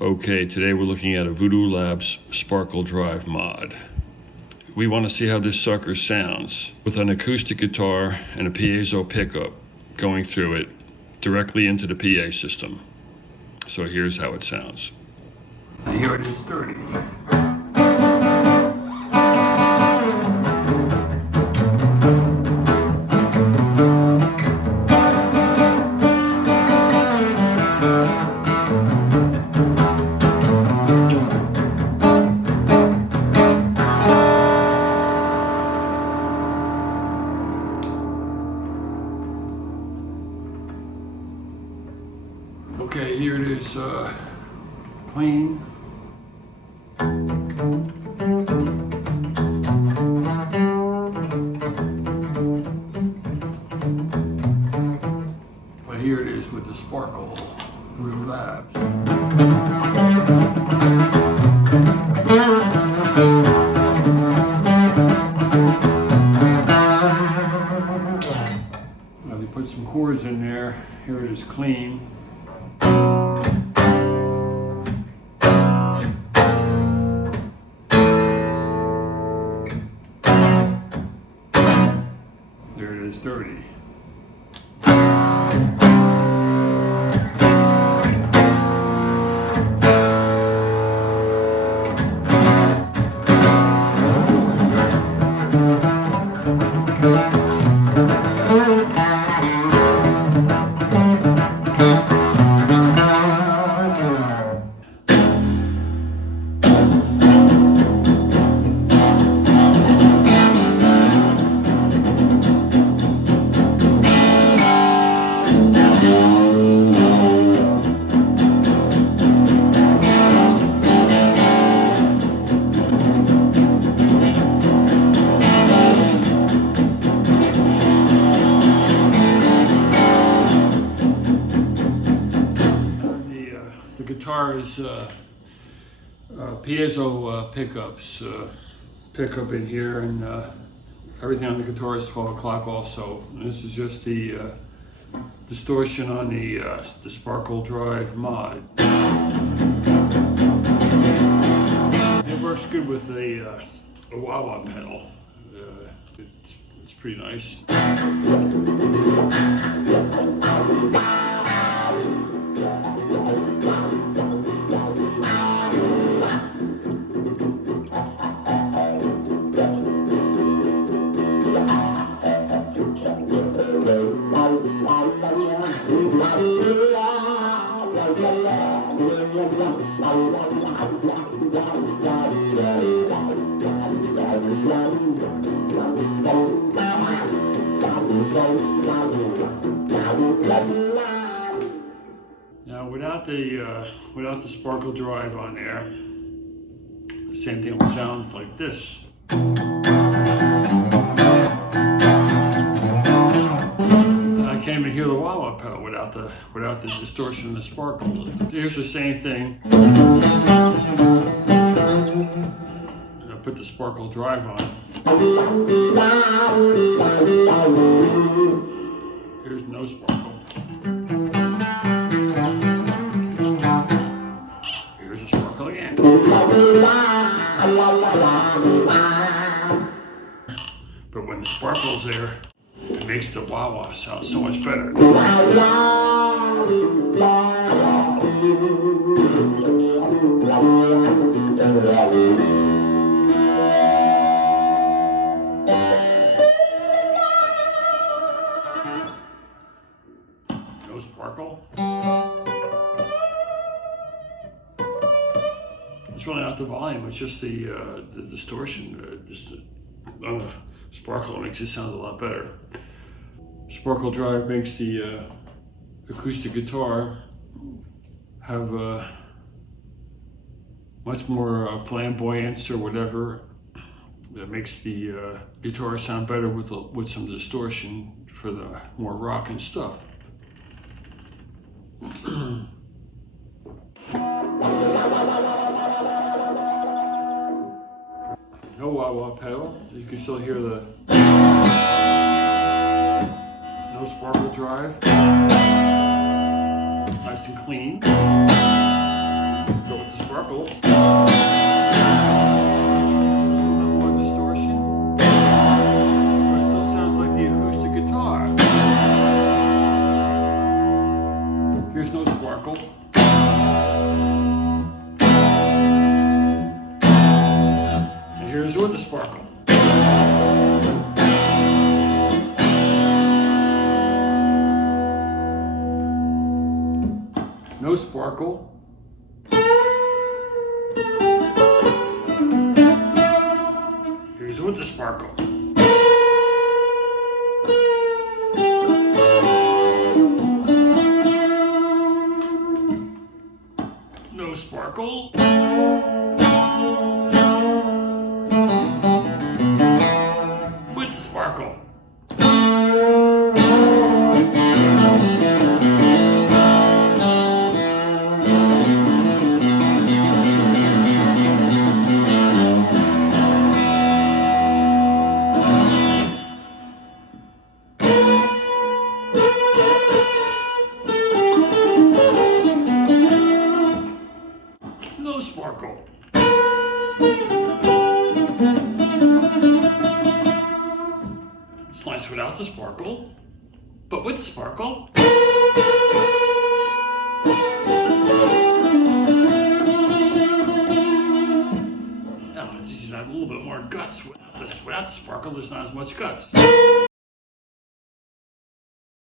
Okay, today we're looking at a Voodo Labs Sparkle Drive mod. We want to see how this sucker sounds with an acoustic guitar and a piezo pickup going through it directly into the PA system. So here's how it sounds. And here it is 30. Okay, here it is clean. But here it is with the Sparkle Voodo Labs. Now they put some chords in there. Here it is clean. There it is 30. The guitar is piezo pickups, pickup in here, and everything on the guitar is 12 o'clock also. And this is just the distortion on the Sparkle Drive mod. It works good with a wah-wah pedal. It's pretty nice. Now, without the Sparkle Drive on there, the same thing will sound like this. I can't even hear the wah-wah pedal without the distortion and the sparkle. Here's the same thing. And I put the Sparkle Drive on. Here's no sparkle. Here's a sparkle again. But when the sparkle's there, it makes the wah-wah sound so much better. No sparkle. It's really not the volume, it's just the distortion. Sparkle makes it sound a lot better. Sparkle Drive makes the acoustic guitar have much more flamboyance or whatever. That makes the guitar sound better with some distortion for the more rock and stuff. No wah-wah pedal, so you can still hear the no Sparkle Drive. Nice and clean. The sparkle. A little more distortion. But it still sounds like the acoustic guitar. Here's no sparkle. And here's with the sparkle. No sparkle. Here's with the sparkle. No sparkle. With the sparkle. No sparkle. It's nice without the sparkle, but with the sparkle. Now let's just have a little bit more guts. Without the sparkle, there's not as much guts.